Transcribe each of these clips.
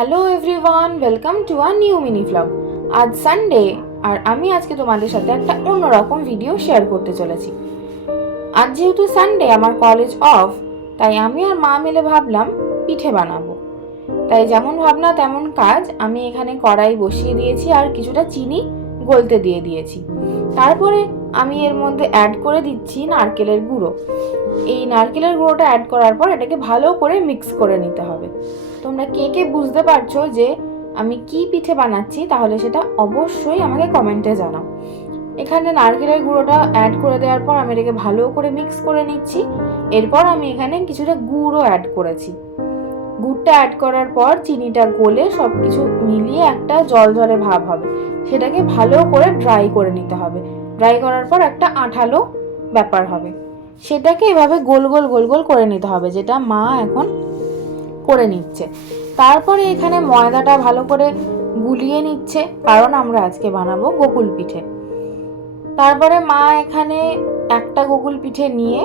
Hello everyone, welcome to a new mini vlog. আজ Sunday আর আমি আজকে তোমাদের সাথে একটা অন্যরকম ভিডিও শেয়ার করতে চলেছি। আজ যেহেতু সানডে, আমার কলেজ অফ, তাই আমি আর মা মিলে ভাবলাম পিঠে বানাবো। তাই যেমন ভাবনা তেমন কাজ, আমি এখানে কড়াই বসিয়ে দিয়েছি আর কিছুটা চিনি গলতে দিয়ে দিয়েছি। তারপরে আমি এর মধ্যে অ্যাড করে দিচ্ছি নারকেলের গুঁড়ো। এই নারকেলের গুঁড়োটা অ্যাড করার পর এটাকে ভালো করে মিক্স করে নিতে হবে। তোমরা কে কে বুঝতে পারছো যে আমি কি পিঠে বানাচ্ছি, তাহলে সেটা অবশ্যই আমাকে কমেন্টে জানাও। এখানে নারকেলের গুঁড়োটা অ্যাড করে দেওয়ার পর আমি এটাকে ভালো করে মিক্স করে নিচ্ছি। এরপর আমি এখানে কিছুটা গুড়ও অ্যাড করেছি। গুড়টা অ্যাড করার পর চিনিটা গলে সব কিছু মিলিয়ে একটা জলজলে ভাব হবে, সেটাকে ভালো করে ড্রাই করে নিতে হবে। ড্রাই করার পর একটা আঠালো ব্যাপার হবে, সেটাকে এভাবে গোল গোল গোল গোল করে নিতে হবে, যেটা মা এখন করে নিচ্ছে। তারপরে এখানে ময়দাটা ভালো করে গুলিয়ে নিচ্ছে, কারণ আমরা আজকে বানাবো গোকুল পিঠে। তারপরে মা এখানে একটা গোকুল পিঠে নিয়ে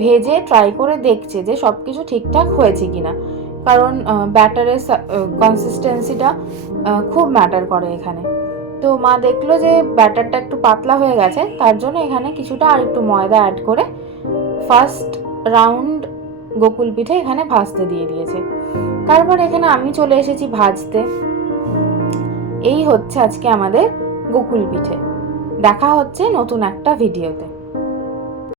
ভেজে ট্রাই করে দেখছে যে সব কিছু ঠিকঠাক হয়েছে কিনা, কারণ ব্যাটারের কনসিস্টেন্সিটা খুব ম্যাটার করে এখানে। তো মা দেখলো যে ব্যাটারটা একটু পাতলা হয়ে গেছে, তার জন্য এখানে কিছুটা আর একটু ময়দা অ্যাড করে ফার্স্ট রাউন্ড গোকুল পিঠে এখানে ভাজতে দিয়ে দিয়েছে। তারপর এখানে আমি চলে এসেছি ভাজতে। এই হচ্ছে আজকে আমাদের গোকুল পিঠে। দেখা হচ্ছে নতুন একটা ভিডিওতে।